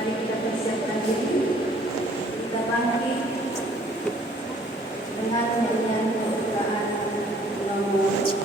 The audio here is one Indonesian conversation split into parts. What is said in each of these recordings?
Mari kita persiapkan diri. Kita bangkit dengan nyanyian pembukaan nomor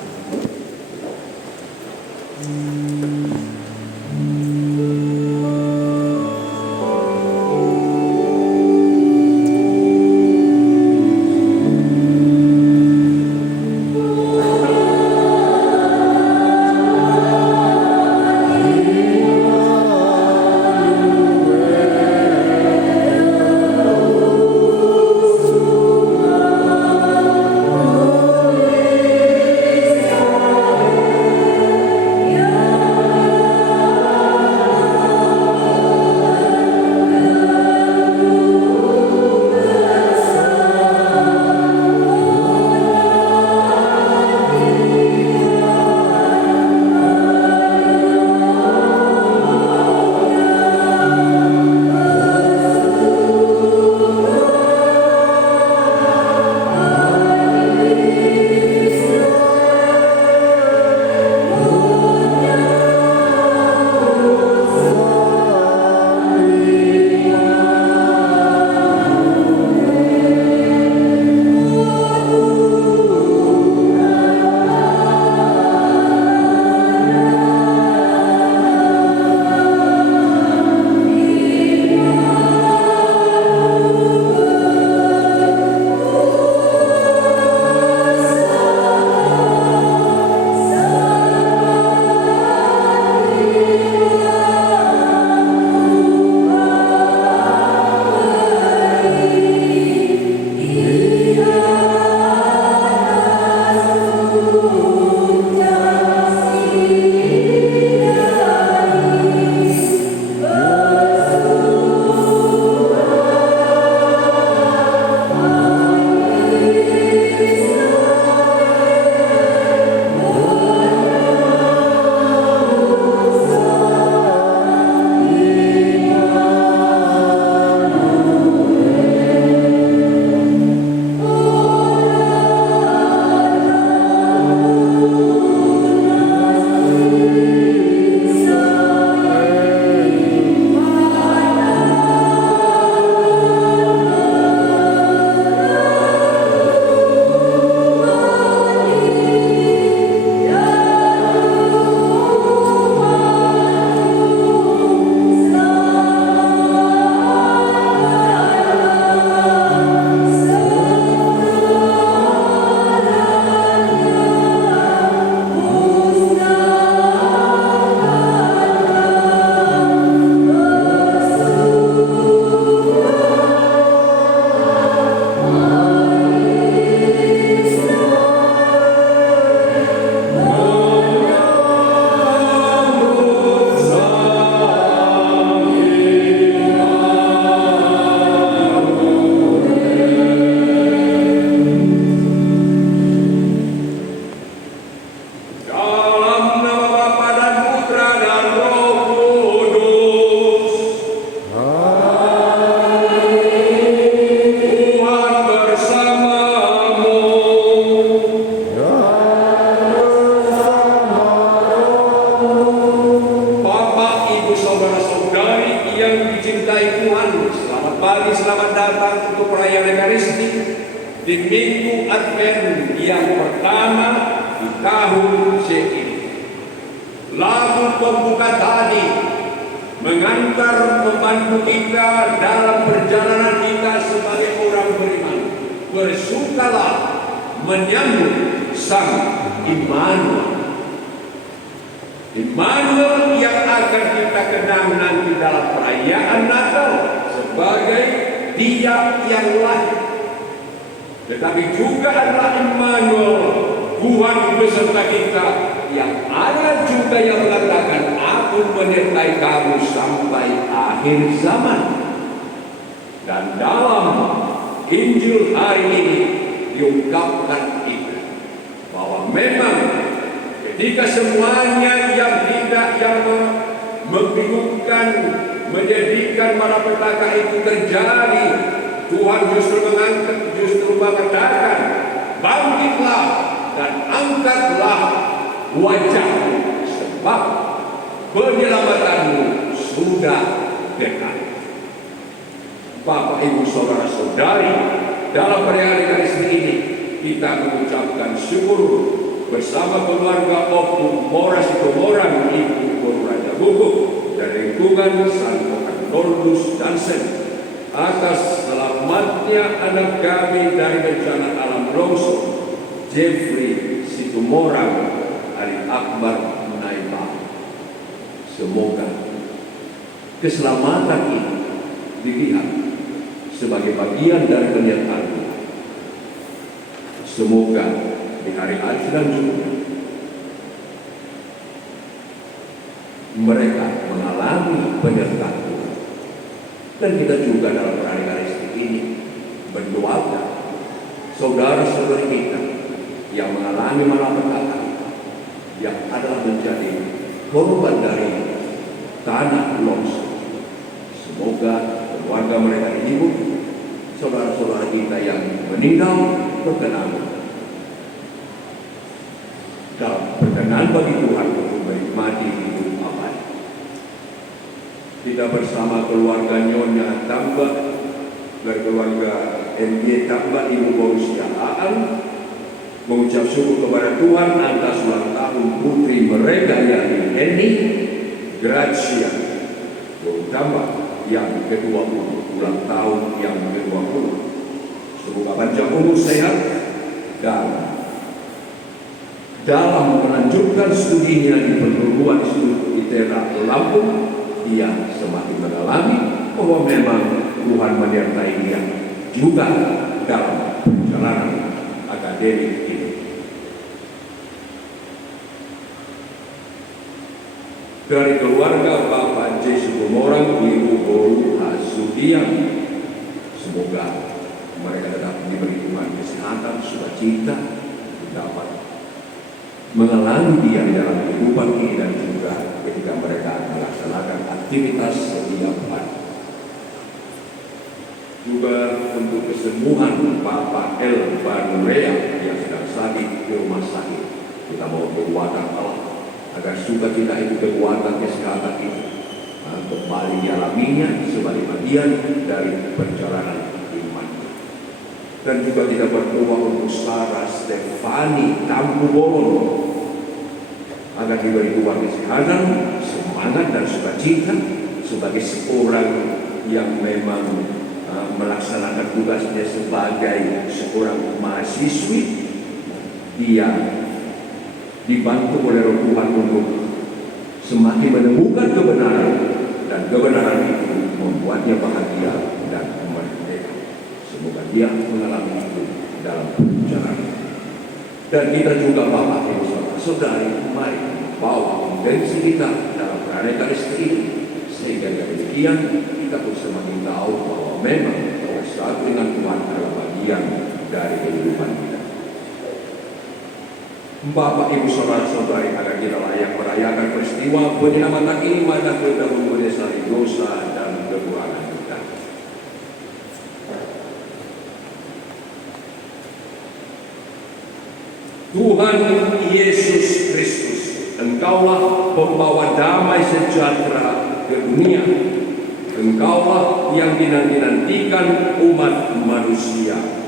selamat datang untuk perayaan Ekaristi di Minggu Advent yang pertama di tahun C ini. Lagu pembuka tadi mengantar membantu kita dalam perjalanan kita sebagai orang beriman. Bersukalah menyambut Sang Immanuel. Immanuel yang akan kita kenang nanti dalam perayaan Natal sebagai Dia yang lahir. Tetapi juga adalah Immanuel, Tuhan beserta kita, yang ada juga yang mengatakan, Aku menyertai kamu sampai akhir zaman. Dan dalam Injil hari ini diungkapkan itu, bahwa memang ketika semuanya yang tidak yang membingungkan, menjadikan malapetaka itu terjadi, Tuhan justru mengatakan, bangkitlah dan angkatlah wajahmu, sebab penyelamatanmu sudah dekat. Bapak, Ibu, Saudara-saudari, dalam perayaan Ekaristi ini kita mengucapkan syukur bersama keluarga Opung Mora Situmorang, Ibu Guru Raja Bubuk, dan lingkungan Santo Antonius Johnson atas selamatnya anak kami dari bencana alam longsor, Jeffrey Situmorang Ali Akbar Naimah. Semoga keselamatan ini dilihat sebagai bagian dari kenyataan. Semoga di hari akhirat juga mereka mengalami penyertaan Tuhan. Dan kita juga dalam hari Ekaristi ini berdoakan saudara-saudari kita yang mengalami malapetaka, yang adalah menjadi korban dari tanah longsor. Semoga keluarga mereka dihibur, saudara-saudara kita yang meninggal berkenan bagi Tuhan untuk menikmati hidup abadi. Kita bersama keluarga Nyonya Tambak dari keluarga MY Tambak Ibu Borussia Aan mengucap syukur kepada Tuhan atas ulang tahun putri mereka yang Henny Gracia Tambak yang ke-20, ulang tahun yang ke-20. Semoga panjang umur, sehat, dan dalam melanjutkan studinya di perguruan studi ITERA Lampung, ia semakin mengalami bahwa memang Tuhan menyertai dia juga dalam perjalanan akademik ini. Dari keluarga Bapak J. Situmorang, Ibu Guru Hasudian, semoga mereka tetap diberi Tuhan kesehatan, sukacita, dapat mengalami dia di dalam kehidupan ini dan juga ketika mereka melaksanakan aktivitas setiap hari. Juga untuk kesembuhan Bapak L. Banurea yang sedang sakit di rumah sakit, kita mau kekuatan Allah agar sukacita itu, kekuatan kesehatan itu kembali dialaminya sebagai bagian dari perjalanan iman. Dan juga tidak berdoa untuk Sarah Stefani Tampubolon agar diberi Tuhan kesehatan, semangat dan sukacita sebagai seorang yang memang melaksanakan tugasnya sebagai seorang mahasiswi. Dia dibantu oleh Roh Tuhan untuk semakin menemukan kebenaran, dan kebenaran itu membuatnya bahagia dan merdeka. Semoga dia mengalami itu dalam perjalanan. Dan kita juga Bapak Ibu Saudara-saudari, mari bawa intensi kita dalam perayaan Ekaristi ini, sehingga dengan demikian kita pun semakin tahu bahwa memang bersatu dengan Tuhan adalah bagian dari kehidupan kita. Bapak Ibu Saudara-saudari, agar kita layak merayakan peristiwa penyelamatan ini, maka kita menyesali dosa dan kekurangan kita. Tuhan Yesus Kristus, Engkaulah pembawa damai sejahtera ke dunia. Engkaulah yang dinanti-nantikan umat manusia.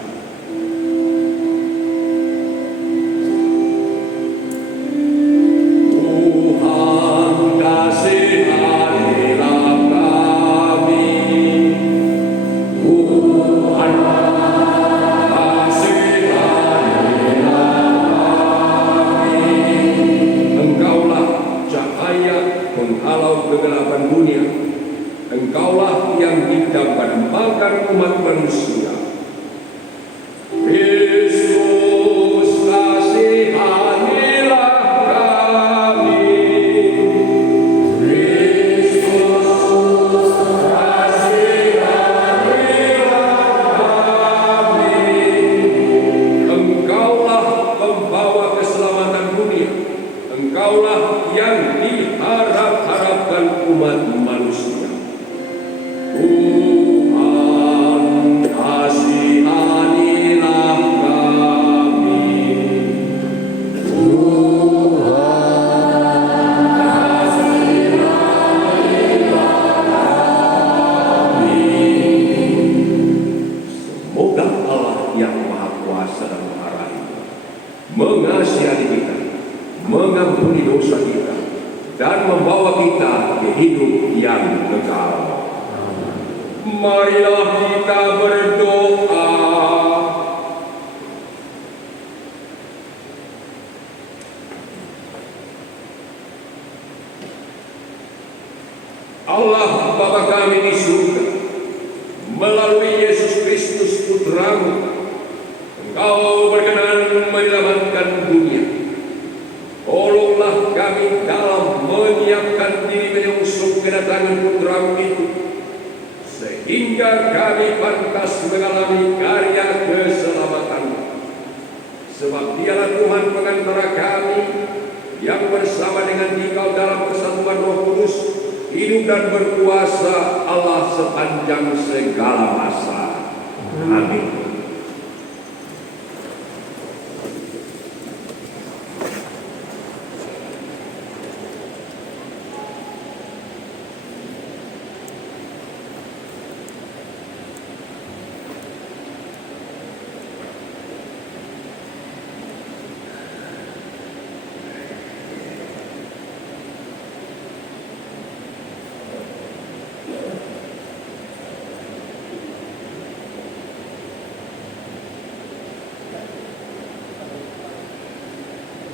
Kegelapan dunia, Engkaulah yang didambakan umat manusia. Kristus, kasihanilah kami. Kristus, kasihanilah kami. Engkaulah pembawa keselamatan dunia. Engkaulah yang diharap-harapkan umat manusia. Tuhan, hidup yang kekal. Marilah kita berdoa. Allah Bapa kami di surga, melalui Yesus Kristus Putra-Mu, Engkau berkenan menyelamatkan dunia. Tolonglah kami dalam menyiapkan diri menyongsong kedatangan Putra-Mu itu, sehingga kami pantas mengalami karya keselamatan. Sebab Dialah Tuhan pengantara kami, yang bersama dengan Dikau dalam persatuan Roh Kudus, hidup dan berkuasa Allah sepanjang segala masa. Amin.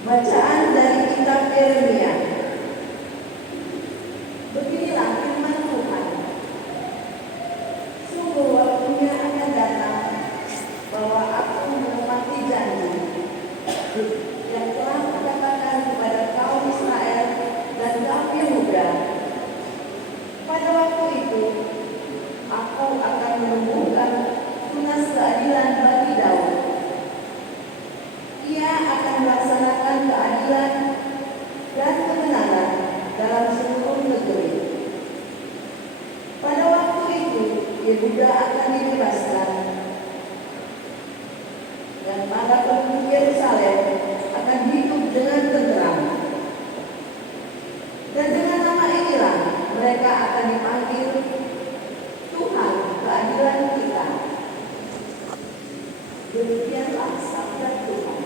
Bacaan dari kitab Yeremia. Beginilah firman Tuhan. Sungguh waktunya akan datang bahwa aku menepati janji yang telah kukatakan kepada kaum Israel dan kaum Yehuda. Pada waktu itu, aku akan menumbuhkan tunas keadilan bagi Daud. Ia akan melaksanakan keadilan dan kebenaran dalam seluruh negeri. Pada waktu itu, Yehuda akan dibebaskan, dan para penduduk Yerusalem akan hidup dengan tenteram. Dan dengan nama inilah mereka akan dipanggil Tuhan keadilan kita. Demikianlah sabda Tuhan.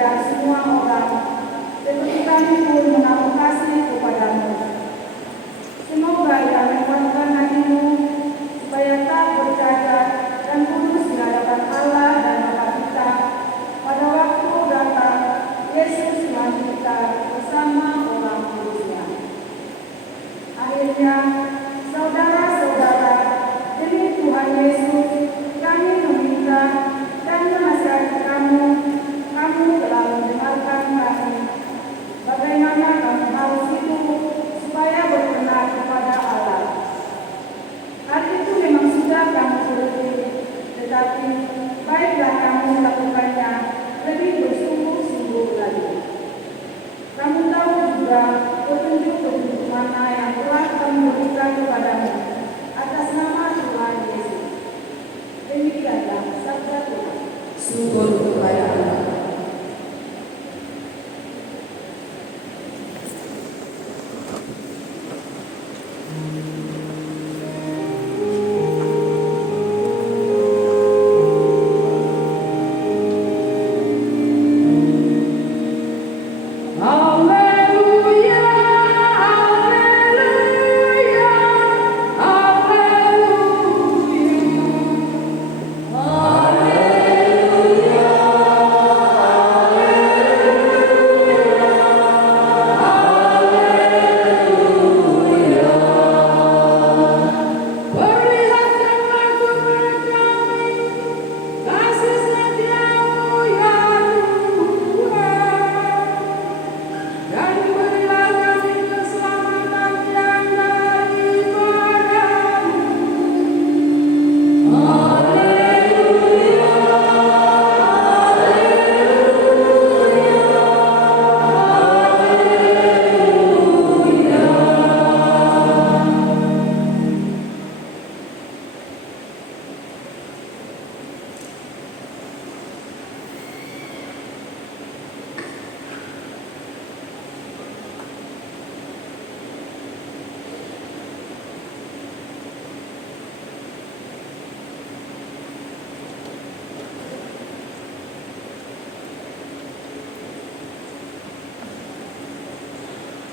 terhadap semua orang, seperti kami pun menaruh kasih kepadamu. Semoga ia menguatkan hatimu, supaya tak bercacat dan kudus di hadapan Allah dan Bapa kita, pada waktu datang Yesus Tuhan kita bersama orang kudusnya. Akhirnya, saudara-saudara, demi Tuhan Yesus, kami meminta dan menasihati kamu telah mendengarkan kami, bagaimana kamu harus hidup supaya berkenan kepada Allah. Hal itu memang sudah kamu turuti, tetapi baiklah kamu melakukannya lebih bersungguh-sungguh lagi. Kamu tahu juga petunjuk-petunjuk mana yang telah kami berikan kepadamu atas nama Tuhan Yesus. Demikianlah sabda Tuhan. Syukur kepada Allah.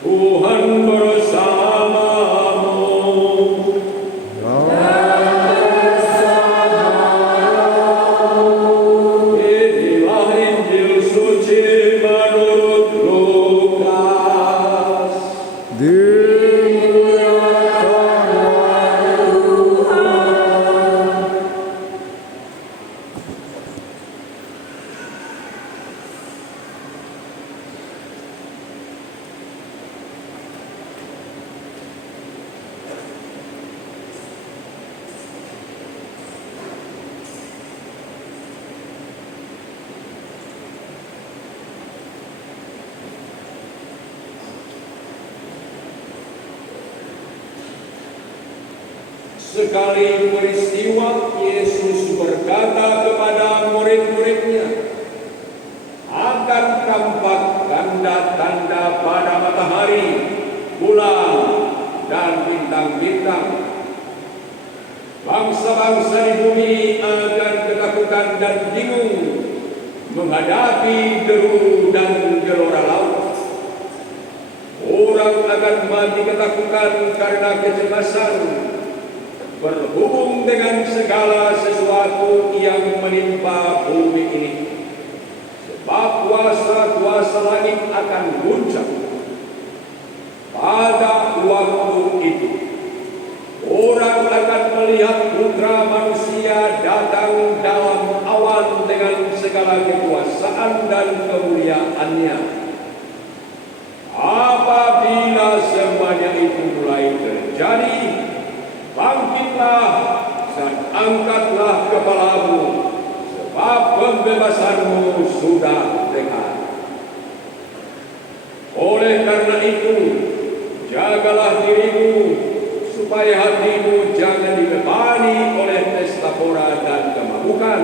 Tuhan bersamamu. Inilah Injil suci menurut Lukas. Sekali peristiwa, Yesus berkata kepada murid-muridnya, akan tampak tanda-tanda pada matahari, bulan, dan bintang-bintang. Bangsa-bangsa di bumi akan ketakutan dan bingung menghadapi deru dan gelora laut. Orang akan mati ketakutan karena kecemasan berhubung dengan segala sesuatu yang menimpa bumi ini. Sebab kuasa-kuasa langit akan guncang. Pada waktu itu, orang akan melihat Putra Manusia datang dalam awan dengan segala kekuasaan dan kemuliaannya. Apabila semuanya itu mulai terjadi, bangkitlah dan angkatlah kepalamu, sebab pembebasanmu sudah dekat. Oleh karena itu, jagalah dirimu, supaya hatimu jangan dibebani oleh pesta pora dan kemabukan,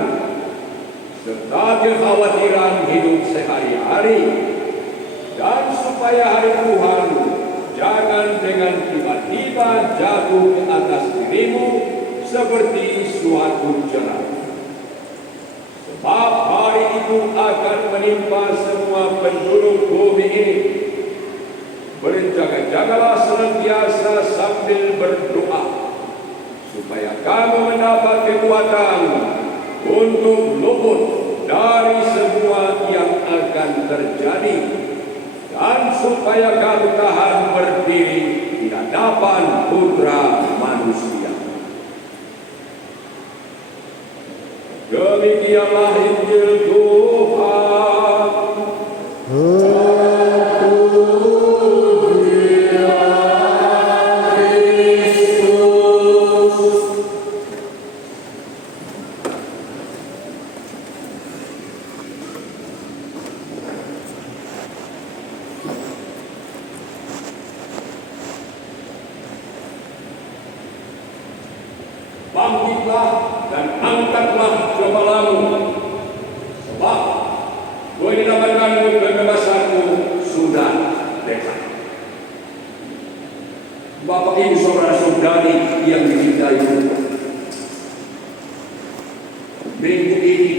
serta kekhawatiran hidup sehari-hari, dan supaya hari Tuhan jangan dengan tiba-tiba jatuh ke atas dirimu seperti suatu jerat. Sebab hari itu akan menimpa semua penduduk bumi ini. Berjaga-jagalah senantiasa sambil berdoa, supaya kamu mendapat kekuatan untuk luput dari semua yang akan terjadi, dan supaya kamu tahan berdiri di hadapan Putra Manusia. Demikianlah Injil Tuhan. Bangkitlah dan angkatlah kepalamu, sebab gue didapatkanmu kebebasanmu sudah dekat. Bapak Ibu saudara-saudari yang dicintai Tuhan, minggu ini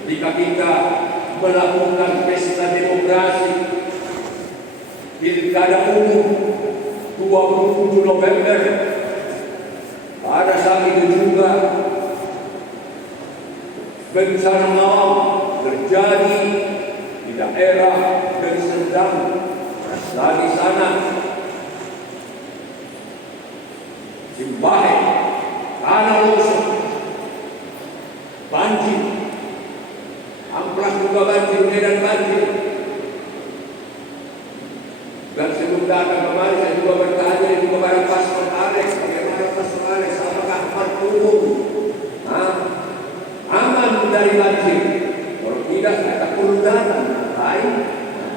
ketika kita melakukan pesta demokrasi Pilkada umum 27 November, pada saat itu juga bencana alam terjadi di daerah Deli Serdang, di sana Simbahe, tanah longsor, banjir, Amplas juga banjir, Medan banjir. Dan sebelum datang kemarin saya juga bertanya di kepada Pastor Alex, bagaimana Pastor Alex, apakah Park Umum aman dari banjir? Kalau tidak, saya tak perlu datang. Lain,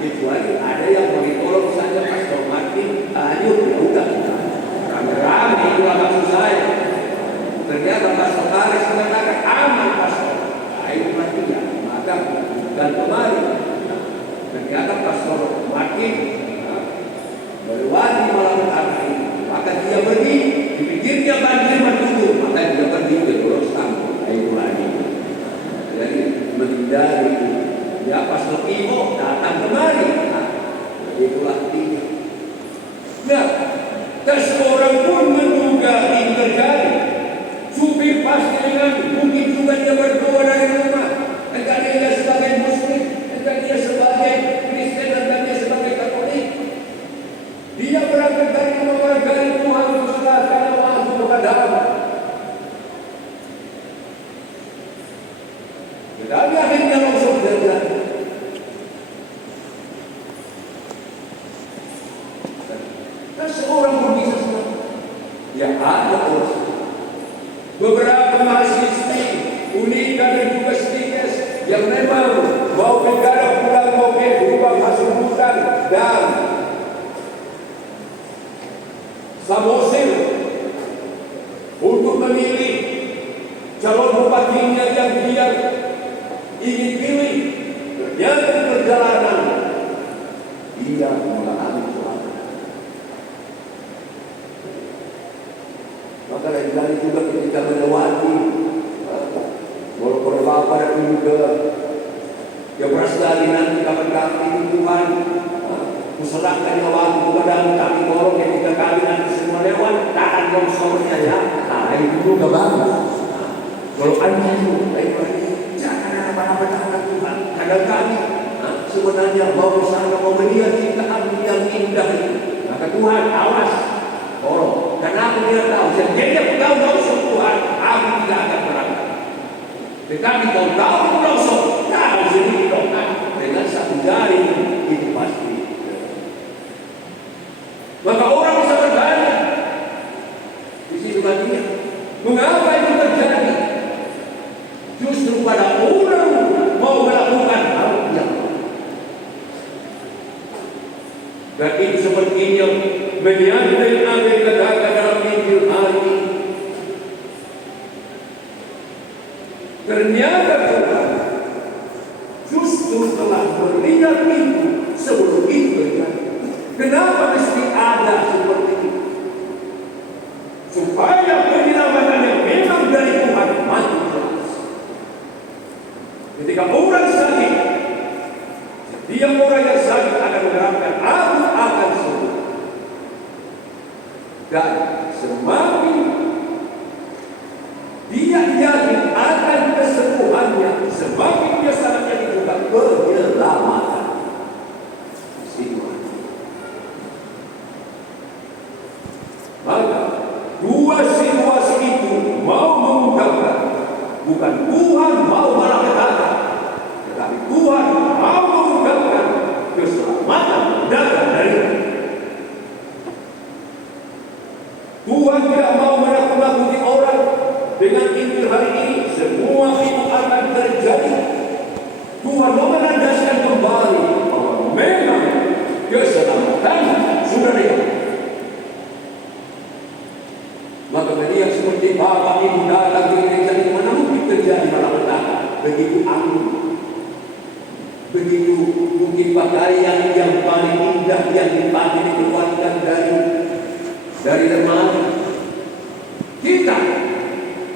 kecuali ada yang mau ditolong saja Pastor Martin, ayo ya udah. Rame-rame itulah maksud saya. Ternyata Pastor Alex mengatakan aman Pastor. Ayo berarti ya, maka dan kemarin ternyata Pastor Martin berwadi malam hari ini, maka dia pergi di pinggirnya banjir bertutup, maka dia pergi ke Dorostang, itu lagi. Jadi menghindari itu. Ya Pastor Ivo datang kemari, itulah dia. Nah, tak seorang pun menduga ini terjadi. Supir pasti dengan mungkin juga dia berdoa dari rumah, entah dia sebagai Muslim, entah dia sebagai Kristen, entah dia sebagai Katolik. Dia berangkat dari menghargai Tuhan untuk serahkan waktu kepadamu. Tetapi akhirnya longsor terjadi. Dan seorang pun bisa senang. Ya ada terus. Beberapa mahasiswi Unika dan juga Stikes yang memang mau pilkada pulang mau ke rumah masuk hutan dan Samosir untuk memilih calon bupatinya yang dia ingin pilih. Ternyata di perjalanan dia mengalami kecelakaan. Maka lain kali juga ketika melewati walaupun Bapak dan Ibu ke yang berasal nanti kapan-kapan Tuhan kuserahkan nyawaku kepadamu, kami tolong ketika kami nanti semua lewat, tahan longsornya ya. Nah itu juga bagus. Kalau anda itu, jangan apa-apa tahan Tuhan. Kadang kami sebenarnya mau bersama mau melihat ciptaan yang indah itu. Maka Tuhan awas, tolong. Dan aku tidak tahu, jadi aku tahu longsor Tuhan, aku tidak akan berangkat. Tetapi kalau tahu longsor, tahu sendiri dong. Dengan satu jari itu pasti. Maka orang bisa bertanya, di situ bagian, mengapa itu terjadi? Justru pada orang mau melakukan hal yang dan itu sepertinya menyandai apa yang dikatakan dalam Injil hari ini. Ternyata Tuhan justru telah melihat itu sebelum itu terjadi. Kenapa mesti ada seperti itu? Supaya penyelamatan yang memang dari Tuhan mati jelas. Ketika orang sakit, setiap orang yang sakit akan menerapkan aku akan sembuh. Dan semakin dia yakin akan kesembuhannya, semakin dia sangat yakin juga penyelamatan. Maka dua situasi itu mau mengungkapkan bukan Tuhan mau malapetaka, tetapi Tuhan mau mengungkapkan keselamatan datang dari Tuhan. Tidak mau menakut-nakuti orang dengan Injil hari ini. Semua itu akan terjadi. Tuhan mau menandaskan kembali bahwa memang keselamatan sudah ada. Maka media seperti Bapak Ibu datang ke gereja di mana mungkin terjadi malapetaka. Begitu anggun, begitu mungkin pakaian yang paling indah yang dipakai dikeluarkan dari lemari. Kita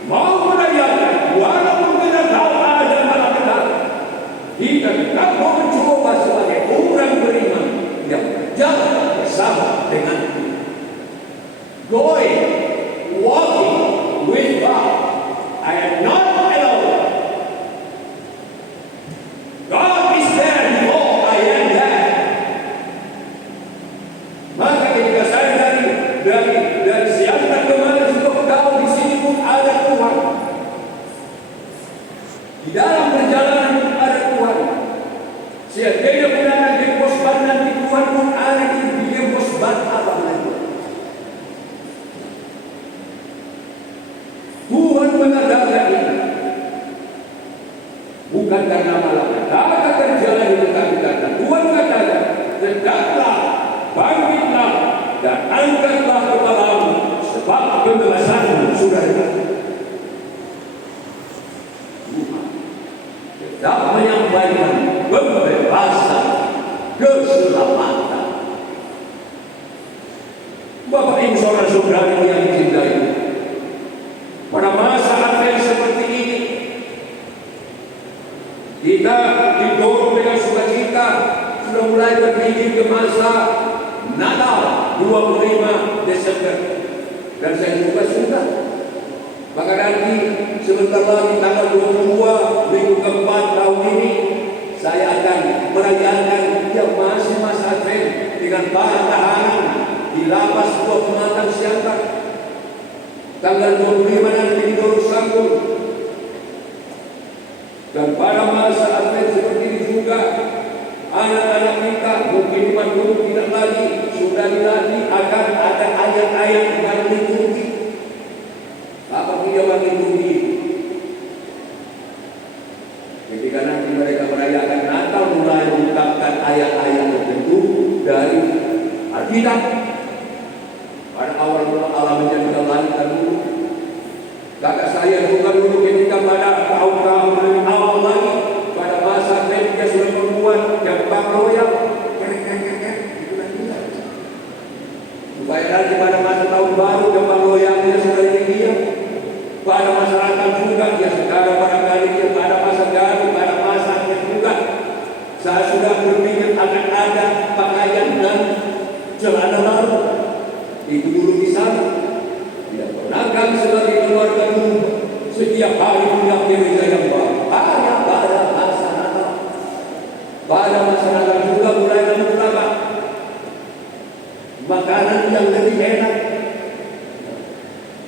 mau merayakan walaupun kita tahu ada malapetaka. Kita tetap mau mencoba sebagai orang beriman yang berjalan bersama dengan Tuhan. Walking with God. I am not alone. God is there before I am there. Maka ketika saya dari siang kemarin sudah tahu di sini pun ada Tuhan. Di dalam perjalanan pun ada Tuhan. Saya tidak pernah di posban nanti Tuhan pun ada di posban apa lagi. Tuhan mengadakan ini bukan karena malapetaka terjadi di tengah kita. Tuhan mengatakan, tegaklah, bangkitlah, dan angkatlah kepalamu, sebab pembebasanmu sudah dekat. Tuhan tetap menyampaikan pembebasan, keselamatan. Bapak Ibu saudara-saudari yang dicintai, pada masa Advent seperti ini, kita didorong dengan sukacita sudah mulai berpikir ke masa Natal 25 Desember. Dan saya juga suka. Maka nanti sebentar lagi tanggal 22 minggu keempat tahun ini, saya akan merayakan yang masih masa Advent dengan para tahanan di lapas Buah Pematang Siantar. Tanggal 25 nanti di Dorosambung. Dan pada masa Advent seperti ini juga, anak-anak kita mungkin dulu tidak lagi, sudah dilatih akan ada ayat-ayat yang liturgi. Apa dia liturgi? Ketika nanti mereka merayakan Natal, mulai mengungkapkan ayat-ayat tertentu dari Alkitab. Pada awal mula Allah menjadikan langit dan bumi. Kakak saya juga dulu ketika pada tahun-tahun lebih awal lagi, pada masa dia sudah membuat jambang royal, supaya nanti pada masa tahun baru jambang royalnya sudah dia. Pada masyarakat juga dia sekarang barangkali dia pada masa garu, pada masanya juga. Saya sudah berpikir akan ada pakaian dan celana baru. Itu dulu di sana. Tidak pernah kami sebagai keluarga dulu setiap hari punya gereja yang baru. Pada masyarakat, pada masyarakat juga mulai beberapa makanan yang lebih enak.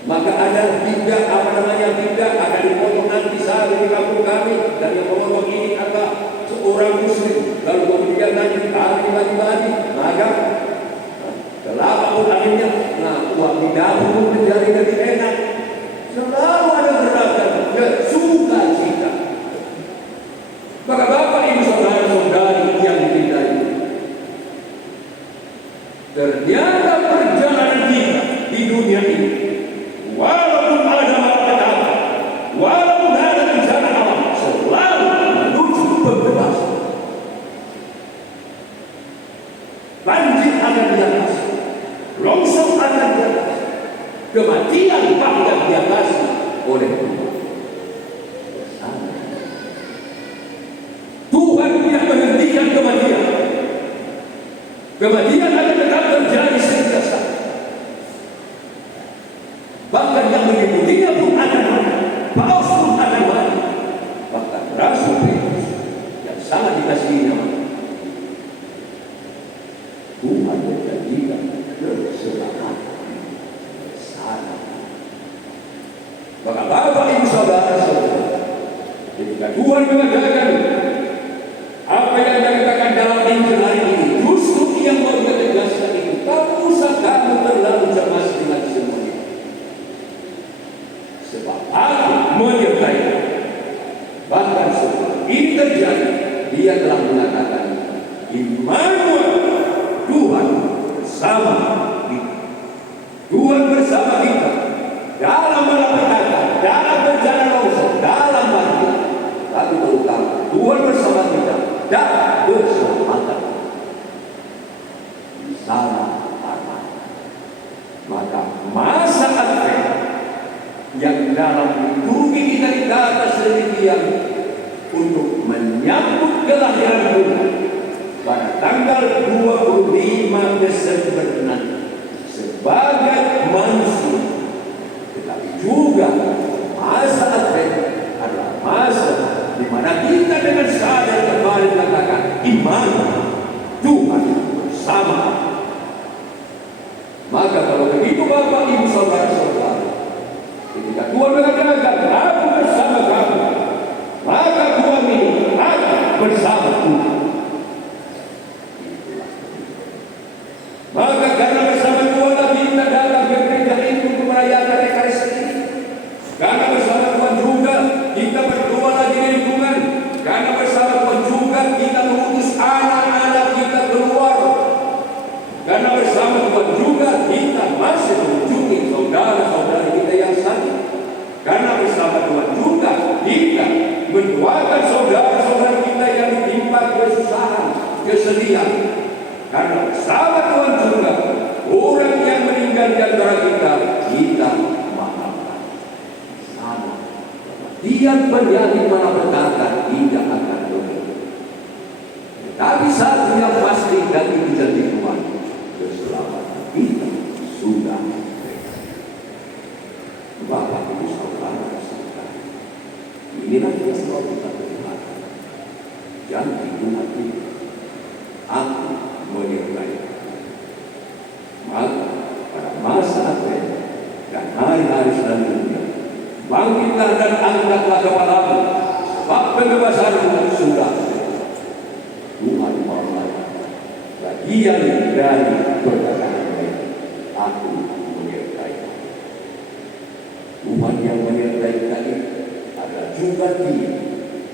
Maka ada tidak tidak akan dipotong nanti saat di kampung kami, dan yang memotong ini adalah seorang muslim. Lalu kemudian nanti bagi-bagi, maka kelapa pun akhirnya, uang di dapur menjadi lebih enak. Selalu ada beragam sukacita. Maka Bapak Ibu saudara-saudari yang dicintai, ternyata perjalanan kita di dunia ini, walaupun ada malapetaka, walaupun ada bencana alam, selalu menuju pembebasan. Banjir akan di atas, longsor akan di atas, kematian Kematian akan tetap terjadi sentiasa. Bahkan yang mengikutinya pun akan mati. Paus pun akan mati. Bahkan Rasul Petrus yang sangat dikasihi nama Tuhan menjanjikan keselamatan bersama. Maka Bapak Ibu Saudara-saudara, ketika Tuhan mengatakan apa yang dikatakan dalam Injil hari ini, justru yang mau menegaskan itu, tak usah kamu terlalu cemas dengan semua itu. Sebab aku menyertai. Bahkan setelah ini terjadi, dia telah mengatakan, Immanuel, Tuhan bersama kita. Tuhan bersama kita dalam malapetaka, dalam bencana longsor, dalam banjir. Tapi terutama Tuhan bersama kita dan keselamatan di sana aman. Maka masa Advent yang dalam liturgi kita di atas sedemikian untuk menyambut kelahiran Tuhan pada tanggal 25 Desember nanti sebagai manusia, tetapi juga masa Advent adalah masa di mana kita dengan sadar kembali mengatakan iman Tuhan bersama. Maka kalau begitu Bapak Ibu Saudara-saudara, ketika Tuhan mengatakan aku bersama kamu, maka Tuhan ini aku bersama Tuhan. Maka karena bersama Tuhan kita datang ke gereja ini untuk merayakan Ekaristi. Karena bersama Tuhan juga kita berdoa lagi di lingkungan. Karena bersama Tuhan juga kita mengutus anak-anak kita keluar. Karena bersama Tuhan juga kita masih mengunjungi saudara-saudara kita yang sakit. Karena bersama Tuhan juga kita mendoakan saudara-saudara kita yang ditimpa kesusahan, kesedihan. Karena bersama Tuhan juga orang yang meninggal di antara kita maafkan. Sama. Tiap penyanyi malapetaka tidak akan berhenti. Tapi satu yang pasti dan dijanji Tuhan, keselamatan kita sudah dekat. Bapak Ibu Saudara-saudara, inilah yang selalu kita perhatikan. Janji Tuhan itu, aku menyertai. Maka pada masa Advent dan hari-hari selanjutnya, bangkitlah dan angkatlah kepalamu, sebab pembebasanmu sudah Tuhan Allah. Bagian dari perkataan mereka, aku menyertai. Tuhan yang menyertai kita adalah juga Dia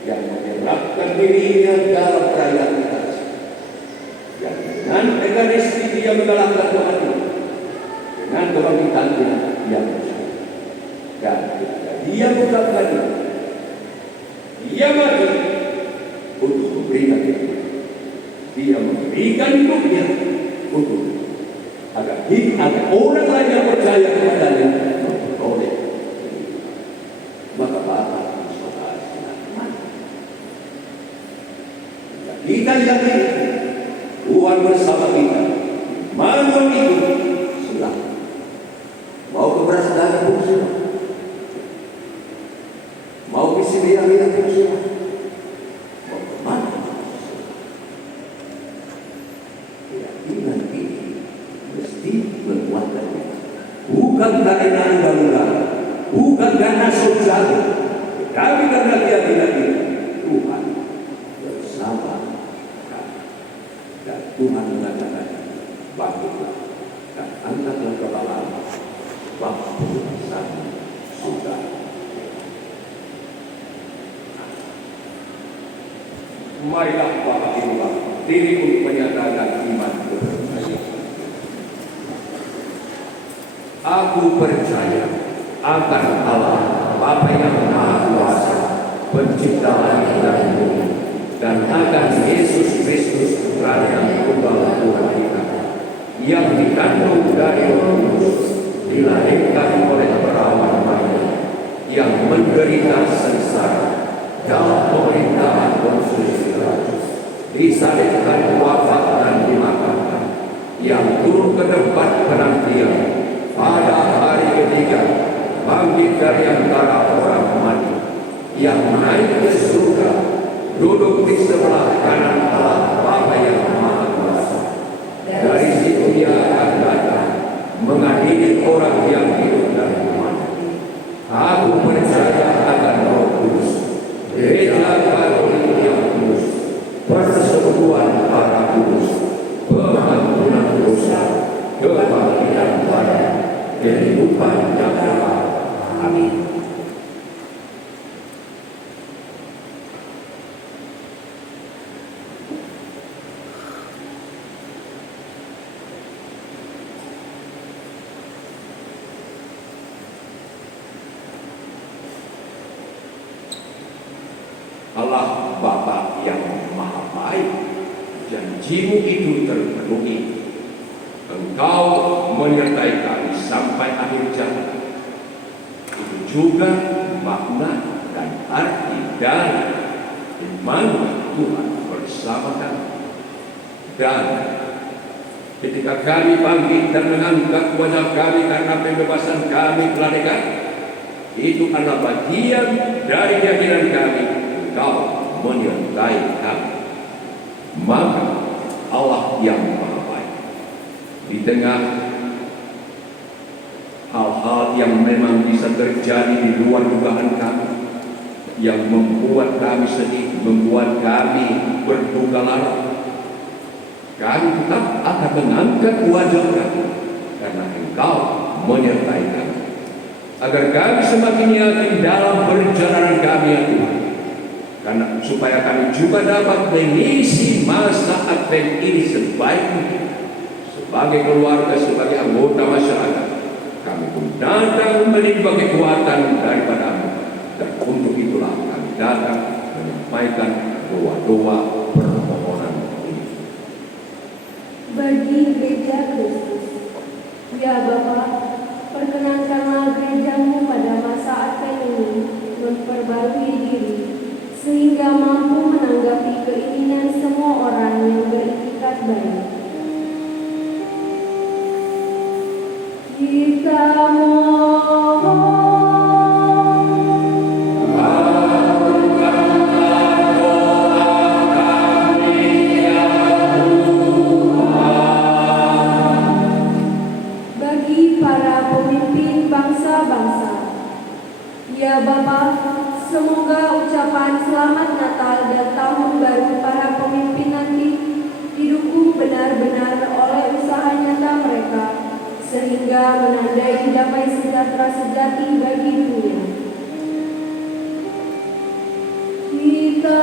yang menyerahkan dirinya dalam perayaan kita. Yang dengan Ekaristi Dia mengalahkan kematian, dengan kebangkitannya Dia bersama. Dan ketika Dia mengucapkan Dia mati untuk memberikan hidup. Dia memberikan hidupnya untuk agar orang lain yang percaya kepadanya memperoleh hidup. Maka Bapak Ibu Saudara-saudara, kita yakin Tuhan bersama kita. Manual itu sudah mau kebersamaan pun sudah, mau visi misi pun sudah, mau kemana keyakinan ini mesti menguatkan kita. Bukan karena undang-undang, bukan karena sosial, tapi karena keyakinan ini Tuhan bersama. Dan Tuhan mengatakan, bangkitlah dan angkatlah kepalamu, sebab pembebasanmu sudah. Marilah Bapak Ibu diri untuk menyatakan iman kepercayaan. Aku percaya akan Allah Bapa yang Maha Kuasa, Pencipta langit dan bumi, dan akan Yesus Kristus Putra yang tunggal Tuhan kita, yang dikandung dari Roh Kudus, dilahirkan oleh perawan Maria, yang menderita sengsara dalam pemerintahan Pontius Pilatus, disalibkan, wafat dan dimakamkan, yang turun ke tempat penantian pada hari ketiga, bangkit dari antara orang mati, yang naik ke surga, duduk di sebelah kanan Allah Bapa yang Maha Kuasa. Dari situ Dia akan datang mengadili orang yang hidup dan mati. Aku percaya akan Roh Kudus, Gereja Katolik yang kudus, persekutuan para kudus, pengampunan dosa, kebangkitan badan, kehidupan yang kekal. Amin. Allah Bapa yang Maha Baik, janji-Mu itu terpenuhi. Engkau menyertai kami sampai akhir zaman. Itu juga makna dan arti dari iman Tuhan bersama kami. Dan ketika kami bangkit dan mengangkat wajah kami karena pembebasan kami telah dekat, itu adalah bagian dari keyakinan kami. Engkau menyertai kami. Maka Allah yang Maha Baik, di tengah hal-hal yang memang bisa terjadi di luar dugaan kami, yang membuat kami sedih, membuat kami berduka lara, kami tetap akan mengangkat wajah kami karena Engkau menyertai kami, agar kami semakin yakin dalam perjalanan kami ya Tuhan. Karena supaya kami juga dapat mengisi masa Advent ini sebaik mungkin. Sebagai keluarga, sebagai anggota masyarakat, kami pun datang menimba kekuatan daripada-Mu. Dan untuk itulah kami datang menyampaikan doa-doa permohonan ini. Bagi Gereja Kristus, ya Bapa, perkenankanlah gereja-Mu pada masa Advent ini memperbarui diri, sehingga mampu menanggapi keinginan semua orang yang beritikat baik. Kita mohon bagi para pemimpin bangsa-bangsa, ya Bapa, semoga ucapan selamat Natal dan Tahun Baru para pemimpin nanti didukung benar-benar oleh usaha nyata mereka, sehingga menandai damai sejahtera sejati bagi dunia. Kita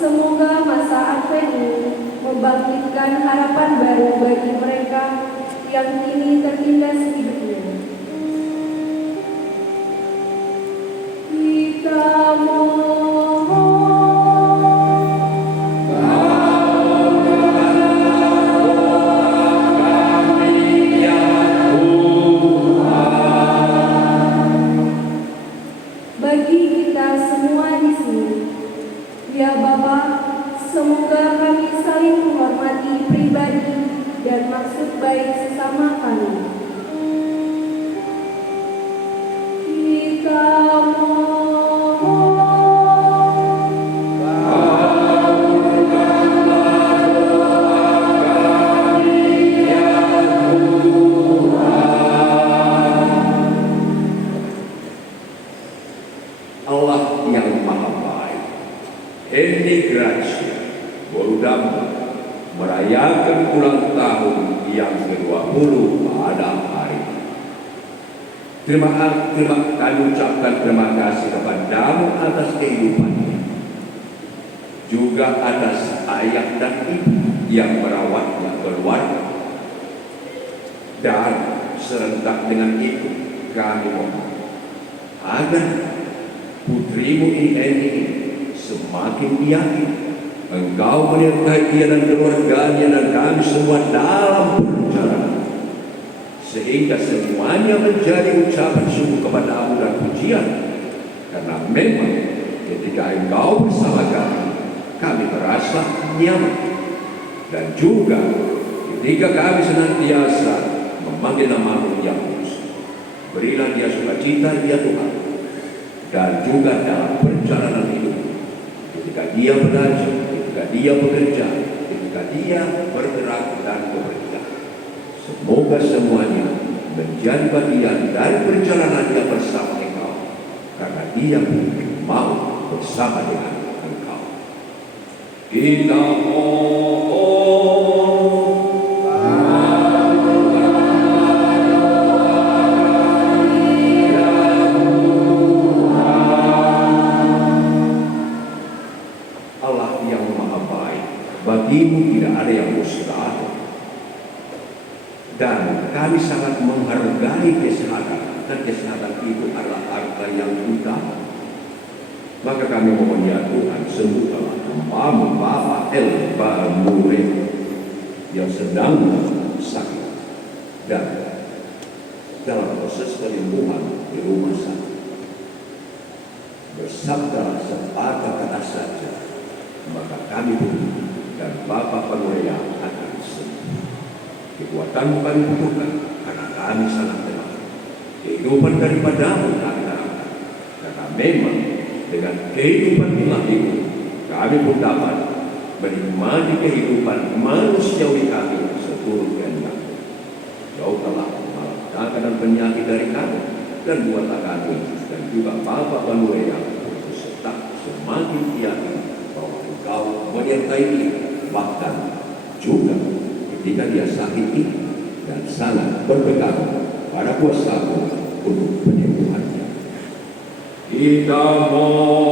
semoga masa Advent ini membangkitkan harapan baru bagi mereka yang kini tertindas hidupnya. Kita bagi kita semua di sini, ya Bapa, semoga kami saling menghormati pribadi dan maksud baik sesama kami. Kita Allah yang Maha Baik, Hendi Gracia, Boludam, merayakan ulang tahun yang ke-20 pada hari ini. Kami ucapkan terima kasih kepada-Mu atas kehidupannya, juga atas ayah dan ibu yang merawatnya keluarga. Dan serentak dengan itu kami mohon agar putrimu ini semakin yakin Engkau menyertai dia dan keluarganya dan kami semua dalam perjalanan, sehingga semuanya menjadi ucapan syukur kepadamu dan pujian, karena memang ketika engkau bersama kami merasa nyaman, dan juga ketika kami senantiasa memanggil nama-Mu yang kudus. Berilah dia sukacita ya Tuhan, dan juga dalam perjalanan hidup, ketika dia belajar, ketika dia bekerja, ketika dia bergerak dan bekerja, semoga semuanya menjadi bagian dari perjalanan dia bersama Engkau, karena dia mau bersama dengan Engkau. Kita mohon bagimu tidak ada yang mustahil, dan kami sangat menghargai kesehatan, dan kesehatan itu adalah harta yang utama. Maka kami mohon ya Tuhan, sembuhkanlah hambamu Bapak El Barnure yang sedang sakit dan dalam proses penyembuhan di rumah sakit. Bersabdalah sepatah kata saja, maka kami pun dan Bapak Panurea akan sembuh. Kekuatan kami butuhkan, karena kami sangat lemah. Kehidupan daripadamu kami harapkan, karena memang dengan kehidupan inilah itu kami pun dapat menikmati kehidupan manusiawi kami seturut kehendak. Jauhkanlah malapetaka dan penyakit dari kami, dan buatlah kami dan juga Bapak Panurea untuk tetap semakin yakin bahwa Engkau menyertai dia, bahkan juga ketika dia sakit ini, dan sangat berpegang pada kuasa-Mu untuk penyembuhannya. Kita mohon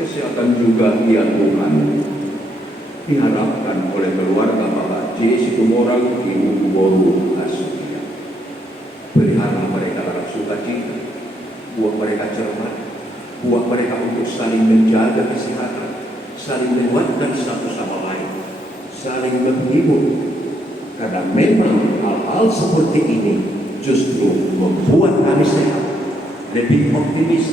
kesehatan juga ya Tuhan diharapkan oleh keluarga Bapak J. Situmorang Ibu Boru Asudia. Pelihara mereka dalam sukacita, buat mereka cermat, buat mereka untuk saling menjaga kesehatan, saling menguatkan satu sama lain, saling menghibur, karena memang hal-hal seperti ini justru membuat kami sehat, lebih optimis,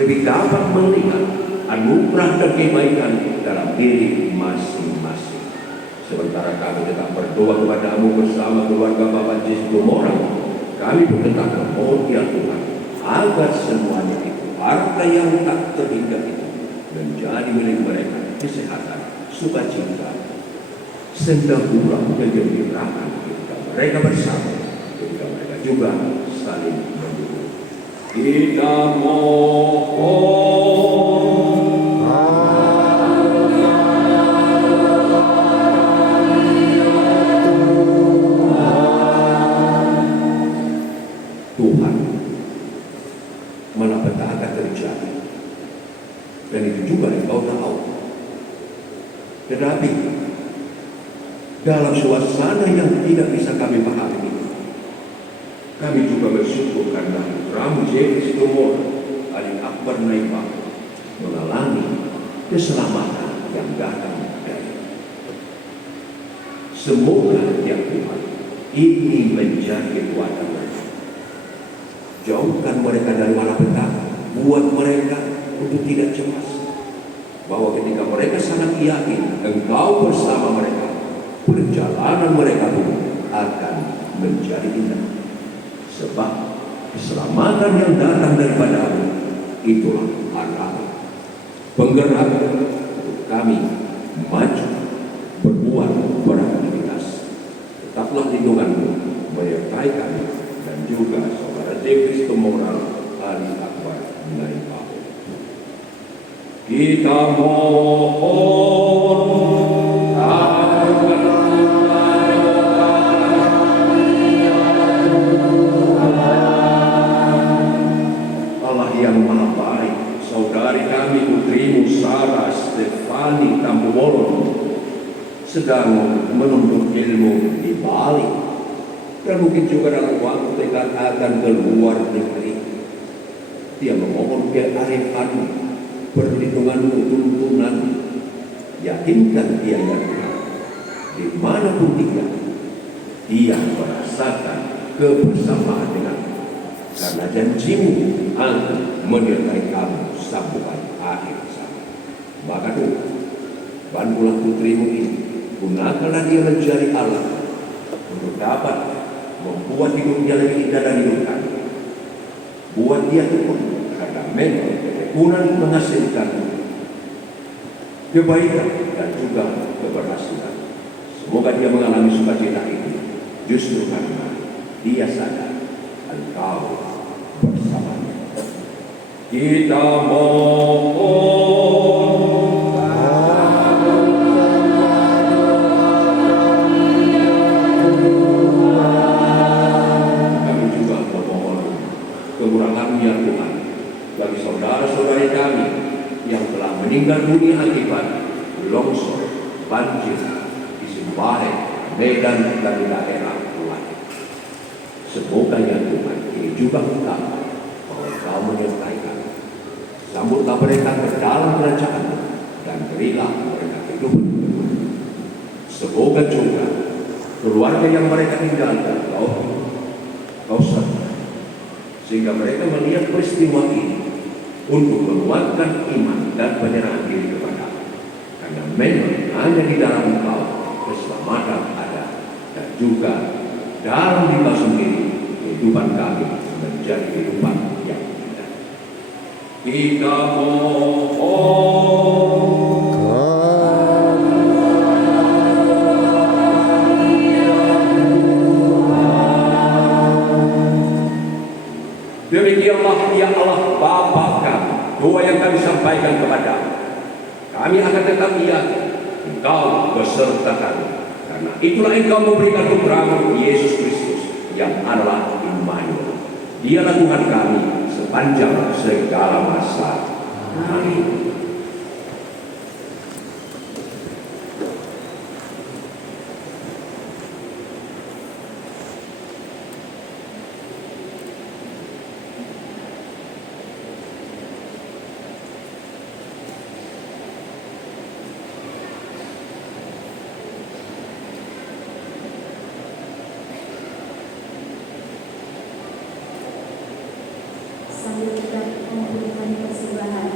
lebih dapat melihat anugerah dan kebaikan dalam diri masing-masing. Sementara kami tetap berdoa kepada-Mu bersama keluarga Bapak Yesus Gomorang, kami pun tetap memohon ya Tuhan, agar semuanya itu, harta yang tak terhingga itu, menjadi milik mereka, kesehatan, sukacita, sendahura, kegembiraan ketika mereka bersama, ketika mereka juga saling mendukung. Kita mohon Tuhan, malapetaka terjadi, dan itu juga Engkau tahu. Tetapi dalam suasana yang tidak bisa kami pahami, kami juga bersyukur karena Ramu Jevis Tumor Ali Akbar Naibah mengalami keselamatan yang datang dari. Semoga ya Tuhan, ini menjadi kekuatan mereka. Jauhkan mereka dari malapetaka, buat mereka untuk tidak cemas, bahwa ketika mereka sangat yakin Engkau bersama mereka, perjalanan mereka pun akan menjadi indah. Sebab keselamatan yang datang daripada-Mu itulah harapan, penggerak untuk kami maju, berbuat, beraktivitas. Tetaplah lindungan-Mu menyertai kami dan juga saudara Davis Tumorang Ali Akbar Naibah. Kita mohon Allah yang Maha Baik, saudari kami putrimu Sarah Stefani Tambubolon sedang menuntut ilmu di Bali, dan mungkin juga dalam waktu dekat akan keluar negeri. Dia memohon kearifan, perlindunganmu, tuntunan. Yakinkan dia yang benar. Dimanapun dia merasakan kebersamaan denganmu. Karena janjimu akan menyertai kamu sampai akhir zaman. Maka bantulah putrimu ini, gunakanlah dia menjadi alat untuk dapat membuat hidupnya lebih indah dan hidup kami. Buat dia tekun, karena memang ketekunan menghasilkan kebaikan dan juga keberhasilan. Semoga dia mengalami sukacita itu justru karena dia sadar engkau bersamanya. Kita mohon kami juga memohon kekurangannya Tuhan bagi saudara-saudari kami yang telah meninggal dunia akibat longsor, banjir di Simbare, Medan, dan daerah lain. Semoga ya Tuhan, ini juga Engkau bahwa Engkau menyertai kami. Sambutlah mereka ke dalam kerajaan dan berilah mereka kehidupan. Semoga juga keluarga yang mereka tinggalkan Kau sertai, sehingga mereka melihat peristiwa ini untuk menguatkan iman dan penyerahan diri kepada-Mu. Karena memang hanya di dalam Engkau keselamatan ada, dan juga dalam diri sendiri kehidupan kami menjadi kehidupan yang indah. Kita mohon demikianlah ya Allah Bapa kami, doa yang kami sampaikan kepada-Mu. Kami akan tetap yakin Engkau beserta kami, karena itulah Engkau memberikan putra-Mu Yesus Kristus yang adalah Immanuel. Dialah Tuhan kami sepanjang segala masa. Amin. Sambil kita memberikan persembahan,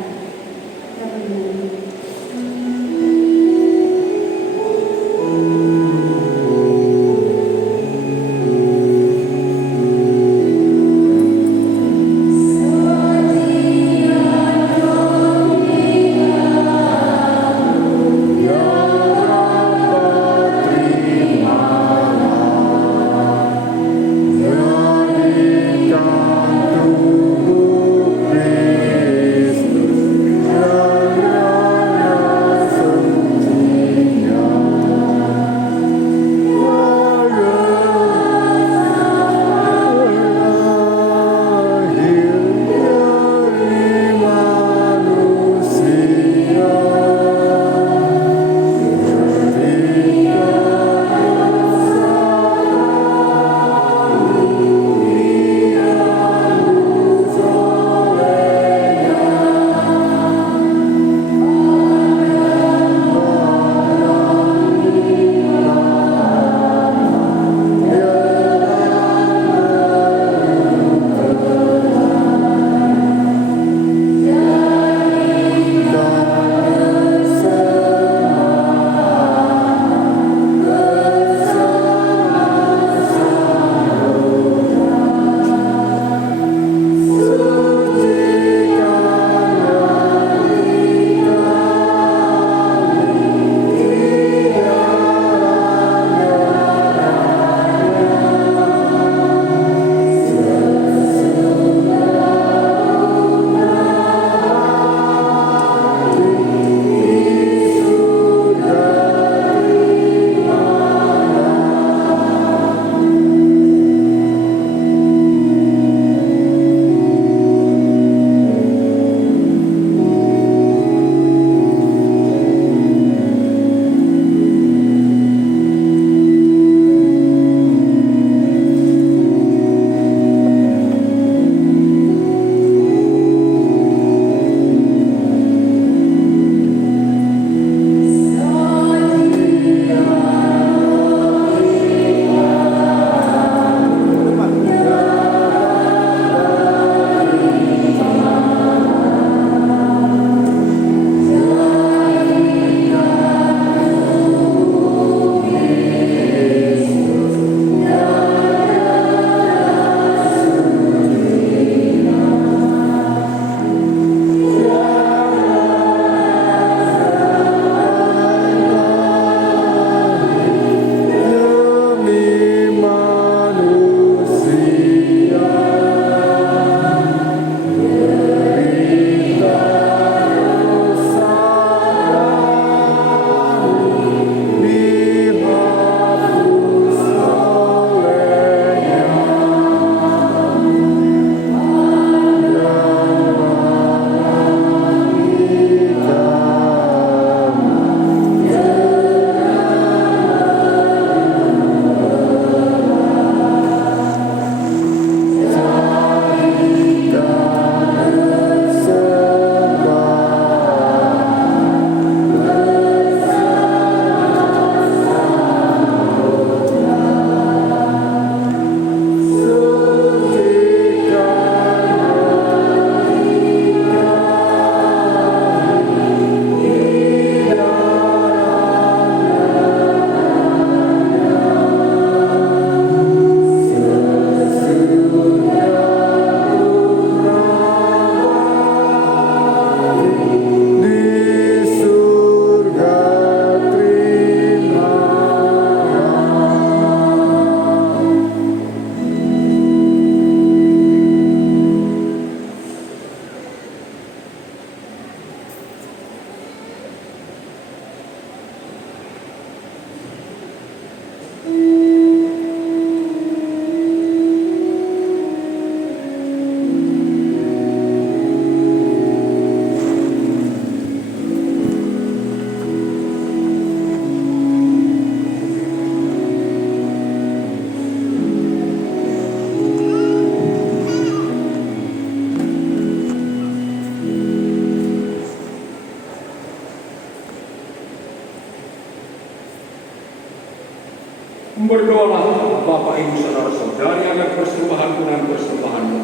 Berdoalah Bapak Ibu Saudara-saudari agar persembahan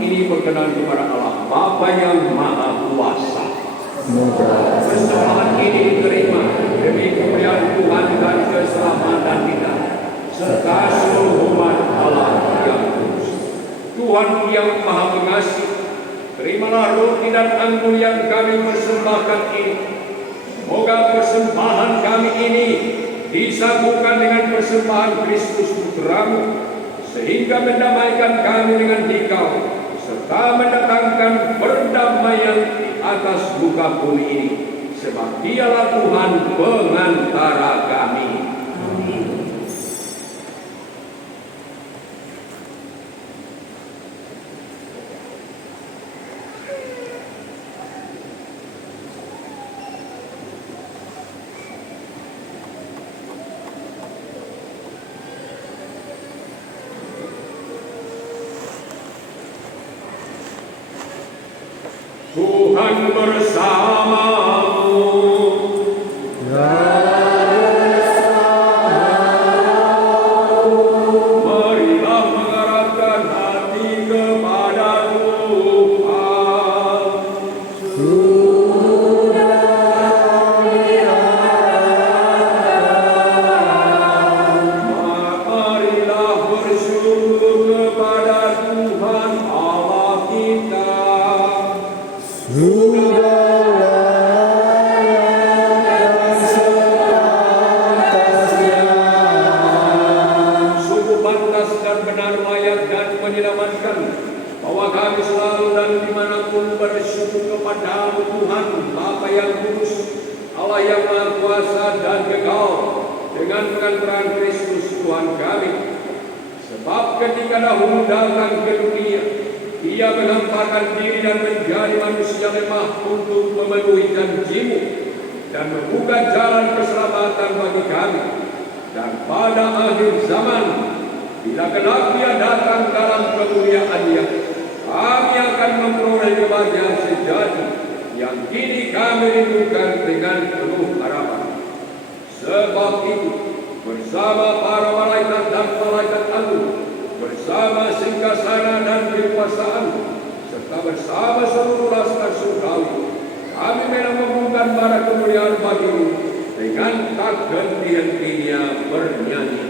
ini berkenan kepada Allah Bapa yang Maha Kuasa. Persembahan ini diterima demi kemuliaan Tuhan dan keselamatan kita, serta seluruh umat Allah yang kudus. Tuhan yang Maha Pengasih, terimalah roti dan anggur yang kami persembahkan ini. Semoga persembahan kami ini disambungkan dengan persembahan Kristus Putramu, sehingga mendamaikan kami dengan Dikau, serta mendatangkan perdamaian di atas muka bumi ini, sebab Dialah Tuhan pengantara kami. Amin. Tuhan bersamamu. Marilah mengarahkan hati kepada Tuhan. Marilah bersyukur kepada Tuhan Allah kita. Sungguh pantas dan benar, layak dan menyelamatkan bahwa kami selalu dan dimanapun bersyukur kepada Tuhan Bapa yang kudus, Allah yang Maha Kuasa dan kekal, dengan pengantaran Kristus Tuhan kami. Sebab ketika dahulu datang ke dunia, Ia menghamparkan diri dan menjadi manusia lemah untuk memenuhi janji-Mu dan membuka jalan keselamatan bagi kami. Dan pada akhir zaman, bila kelak Dia datang dalam kemuliaan-Nya, kami akan memperoleh kebahagiaan sejati yang kini kami rindukan dengan penuh harapan. Sebab itu, bersama para malaikat dan malaikat agung, bersama singgasana dan kekuasaan, serta bersama seluruh laskar surgawi, kami melambungkan bara kemuliaan bagi-Mu dengan tak henti-hentinya bernyanyi.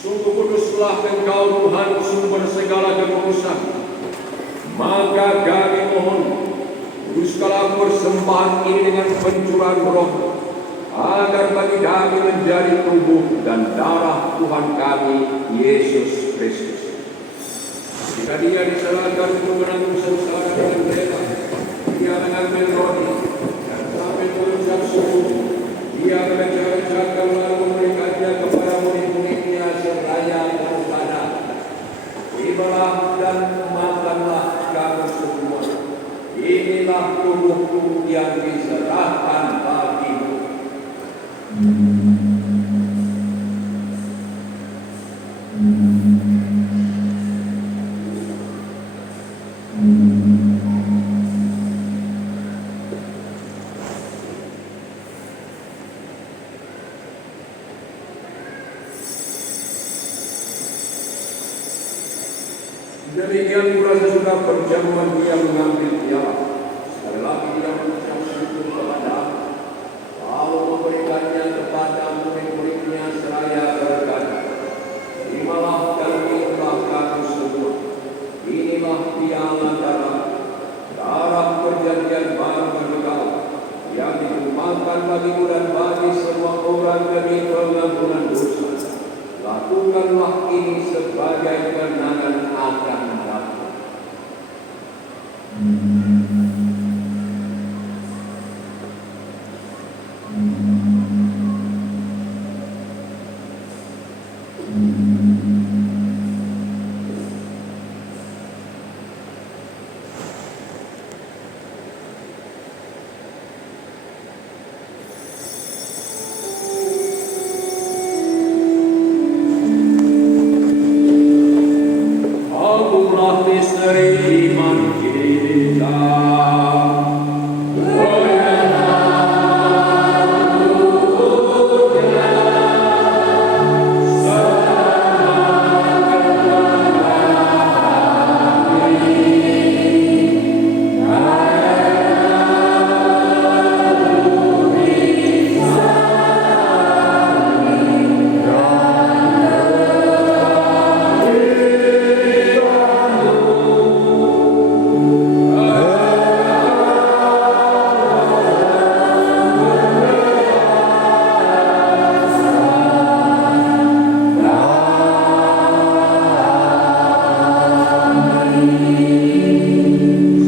Sungguh kuduslah Engkau Tuhan, sumber segala kekudusan. Maka kami mohon, kuduskanlah persembahan ini dengan pencurahan Roh, agar bagi kami menjadi tubuh dan darah Tuhan kami Yesus Kristus. Jika Dia diserahkan untuk menanggung sengsara dengan rela, Dia mengambil roti dan sambil mengucap syukur, Dia mengejar-ejarkan lalu memberikannya kepada murid-muridnya seraya bersabda, "Terimalah dan makanlah kamu semua. Inilah tubuhku yang diserahkan bagimu." Demikian pula sesudah perjamuan Dia mengambil piala. Sekali lagi Dia mengucap syukur kepada Allah, lalu memberikannya kepada Maafkan bagiku dan bagi semua orang demi pengampunan dosa. Lakukanlah ini sebagai kenangan akan aku. Akulah misteri iman kita.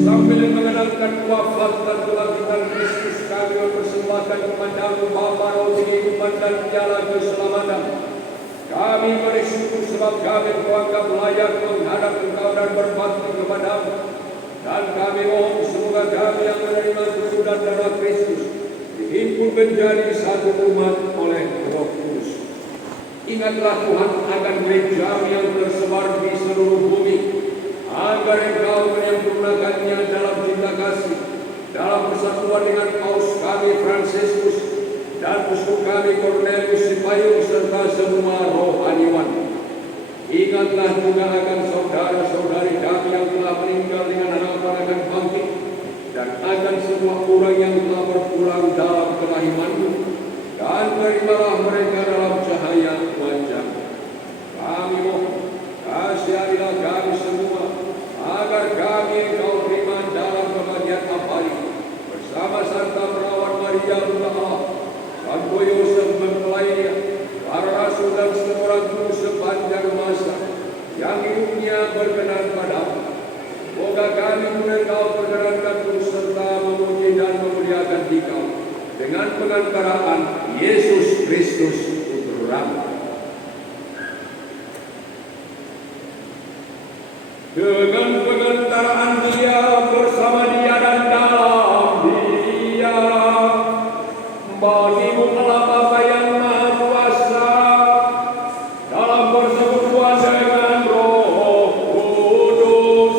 Sambil mengenangkan wafat dan kebangkitan Kristus, kami mempersembahkan kepadamu Bapa roti kehidupan dan piala keselamatan. Kami bersyukur sebab kami menganggap layak menghadap Engkau dan berbakti kepadamu. Dan kami mohon semoga kami yang menerima tubuh dan darah Kristus dihimpun menjadi satu umat oleh Roh Kudus. Ingatlah Tuhan akan gereja yang tersebar di seluruh bumi, agar Engkau menyempurnakannya dalam cinta kasih, dalam persatuan dengan Paus kami Fransiskus dan uskup kami Cornelius Sipayung serta semua rohaniwan. Ingatlah juga akan saudara-saudari kami yang telah meninggal dengan harapan akan bangkit, dan akan semua orang yang telah berpulang dalam kerahiman-Mu, dan terimalah mereka dalam cahaya wajah. Kami mohon, kasihanilah kami semua, agar kami Engkau terima dalam kebahagiaan abadi bersama Santa Perawat Maria Bunda Allah, Santo Yosef mempelainya, para rasul dan semua orang kudus sepanjang masa yang hidupnya berkenan padamu. Semoga kami pun Engkau perkenankan terus serta memuji dan memuliakan Dikau dengan pengantaraan Yesus Kristus Putramu. Dengan pengantaraan Dia, bersama Dia dan dalam Dia, bagimu Allah Bapa yang Maha Kuasa, dalam persekutuan dengan Roh Kudus,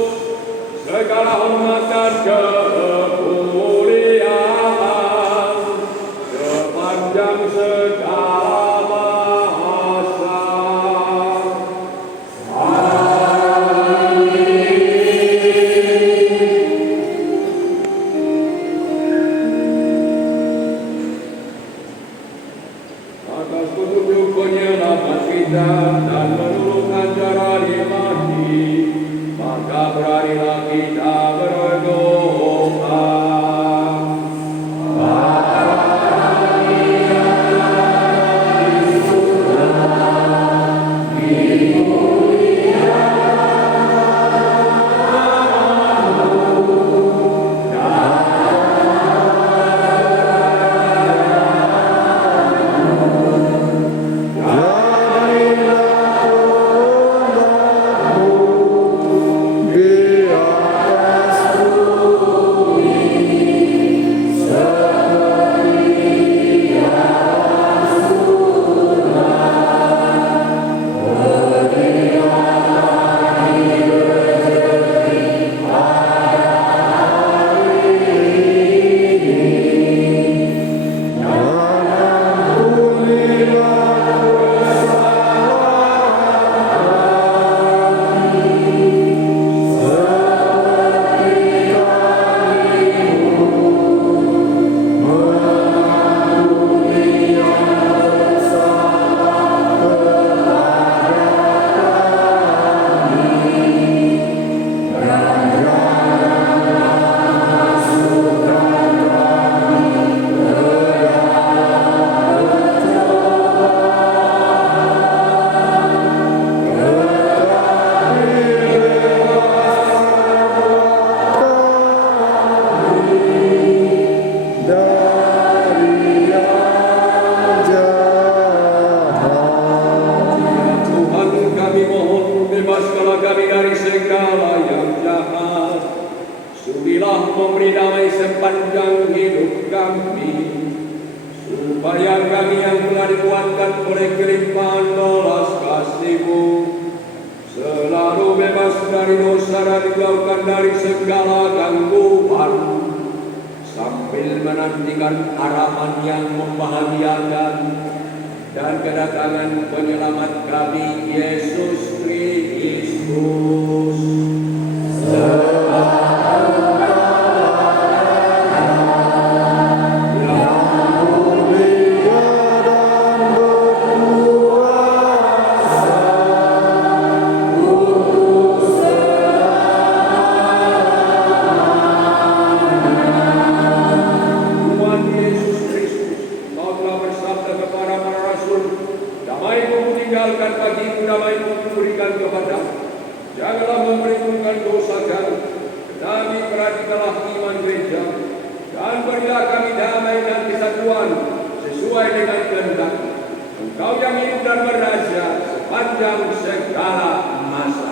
segala hormat dan kemuliaan sepanjang segala masa. sepanjang hidup kami, supaya kami yang telah dikuatkan oleh kelimpahan belas kasih-Mu selalu bebas dari dosa dan dijauhkan dari segala gangguan, sambil menantikan harapan yang membahagiakan dan kedatangan penyelamat kami, Yesus Kristus. Janganlah memperhitungkan dosa kami, tetapi perhatikanlah iman gereja, dan berilah kami damai dan kesatuan sesuai dengan kehendak Engkau yang hidup dan beraja sepanjang segala masa.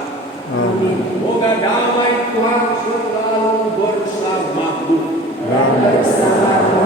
Amin. Semoga damai Tuhan selalu bersamamu. Dan bersamamu.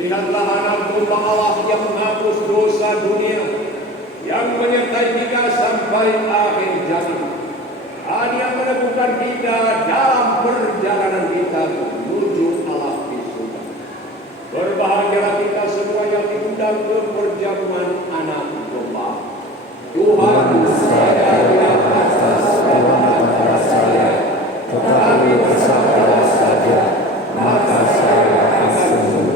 Lihatlah anak domba Allah yang menghapus dosa dunia, yang menyertai kita sampai akhir zaman. Dan yang meneguhkan kita dalam perjalanan kita menuju Allah di surga. Berbahagialah kita semua yang diundang ke perjamuan anak domba. Tuhan saya di atas segala saya, tetapi bersabarlah saja, maka saya akan sembuh.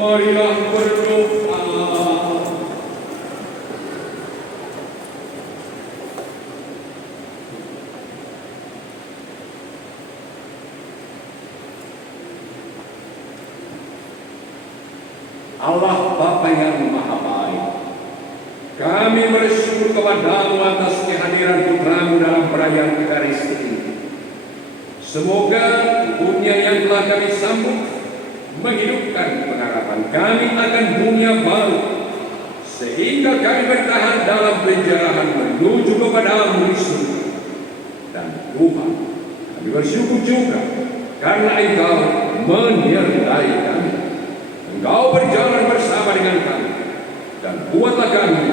Marilah berdoa. Allah Bapa yang Maha Baik, kami bersyukur kepadamu atas kehadiran Putramu dalam perayaan Ekaristi ini. Semoga dunia yang telah kami sambut menghidupkan pengharapan kami akan dunia baru, sehingga kami bertahan dalam penjarahan menuju kepadamu di surga. Dan Tuhan, kami bersyukur juga karena Engkau menyertai kami. Engkau berjalan bersama dengan kami, dan buatlah kami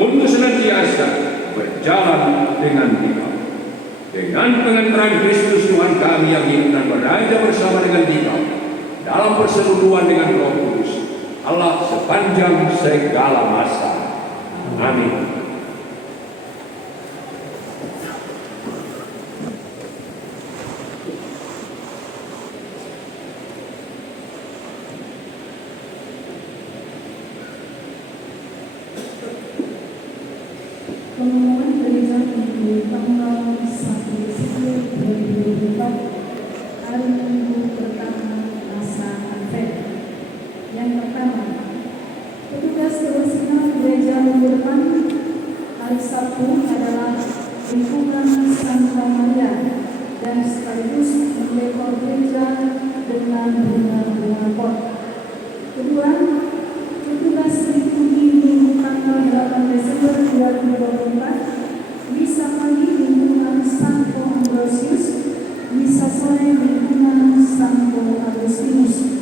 untuk senantiasa berjalan dengan Engkau. Dengan pengantaran Kristus Tuhan kami yang hidup dan beraja bersama dengan Engkau dalam persetujuan dengan Roh Kudus, Allah sepanjang segala masa. Amin. Pengumuman gereja Minggu tanggal 1 Desember 2024, hari Minggu pertama masa Advent. Yang pertama, petugas kebersihan gereja minggu depan hari Sabtu adalah lingkungan Santa Maria dan sekaligus mendekor gereja dengan bunga-bunga pot. Kedua, petugas liturgi minggu tanggal 8 Desember 2024, misa pagi lingkungan Santo Ambrosius, misa sore lingkungan Santo Agustinus.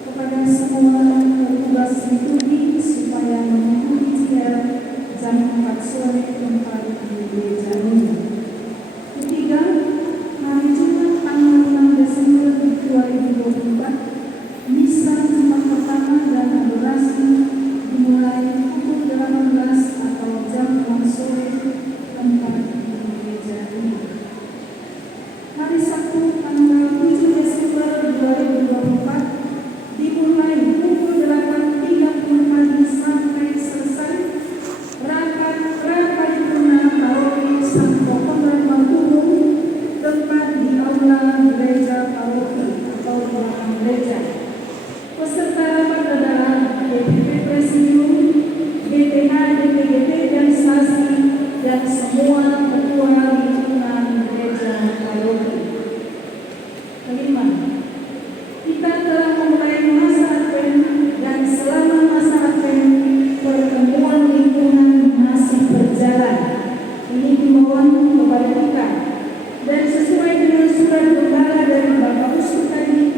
Kepada semua petugas liturgi supaya mengikuti jam 4 sore tempat di gereja ini. Ketiga, hari Jumat tanggal 6 Desember 2024, misa Jumat pertama dan adorasi dimulai pukul 18 atau jam 6 sore tempat di gereja ini. Hari Sabtu tanggal 7 Desember 2024 dimulai pukul 8.30 pagi sampai selesai rapat paripurna paroki Santo Pembaruan Umum tempat di aula gereja paroki atau ruangan gereja. Peserta rapat adalah DPP Presidium, BPH, DPGP, dan Sasi, dan semua ketua lingkungan gereja paroki. Kelima, kita telah memulai masa Advent dan selama masa Advent pertemuan lingkungan masih berjalan. Ini himbauan kepada kita. Dan sesuai dengan surat gembala dari Bapak Uskup tadi,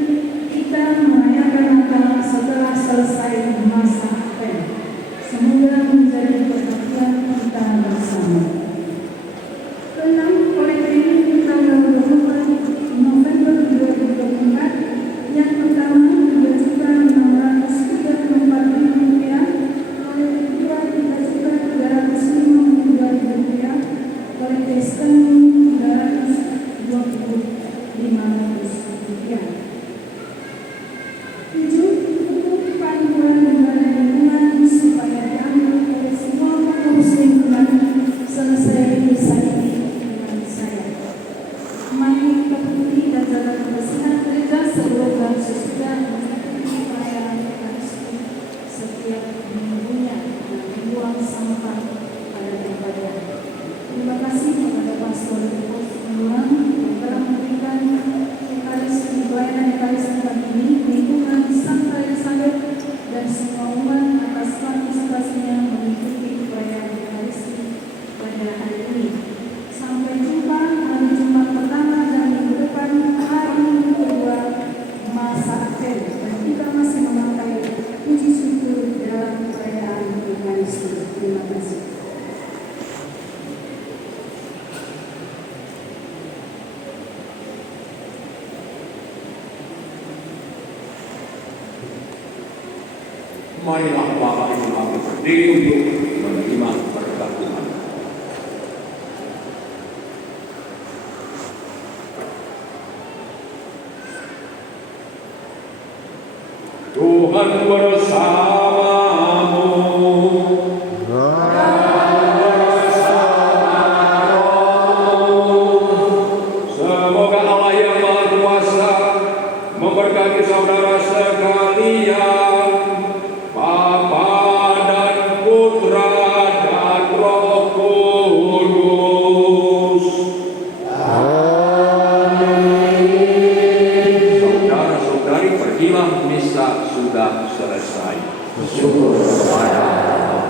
kita merayakan Natal setelah selesai masa Advent. Semoga menjadi perhatian kita bersama. Keenam, oleh ini tanggal 24 November 2024, yang pertama diajukan Rp634.000, oleh kedua diajukan Rp350.000, oleh Kristen Rp325.000. 7. Untuk panduan ibadah lingkungan supaya diambil oleh semua pengurus lingkungan selesai misa ini dengan saya. Mari kita putih dan jaga kebersihan gereja sebelum dan sesudah mengikuti perayaan Ekaristi setiap minggunya dan membuang sampah pada tempatnya. Terima kasih kepada Pastor Depos Pengulang yang telah memberikan Ekaristi, pelayanan Ekaristi pagi ini lingkungan Santa Elizabeth dan semua umat atas partisipasinya mengikuti perayaan Ekaristi pada hari ini. Sampai jumpa hari Jumat pertama dan minggu depan, hari Minggu kedua masa Advent, dan kita masih memakai puji syukur dalam perayaan Ekaristi. Terima kasih. Marilah Bapak Ibu kami berdiri untuk menerima berkat Tuhan. Tuhan Tuhan bersamamu. Semoga Allah yang Maha Kuasa memberkati saudara sekalian, Bapa dan Putra dan Roh Kudus. Saudara-saudari, pergilah, misa sudah selesai. Syukur kepada Allah.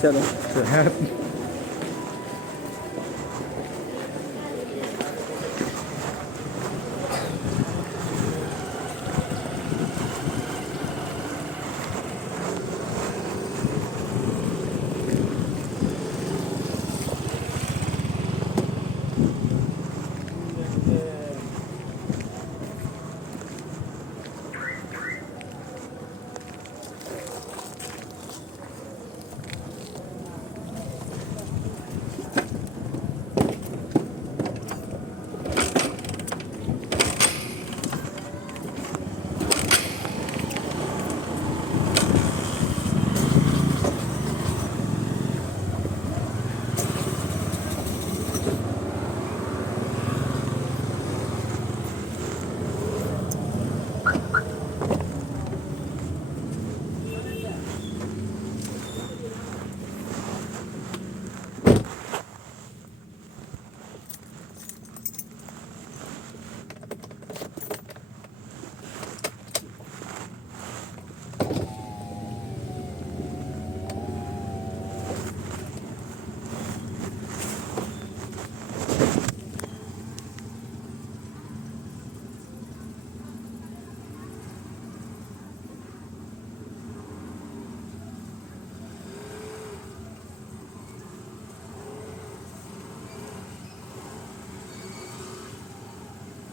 Chalo.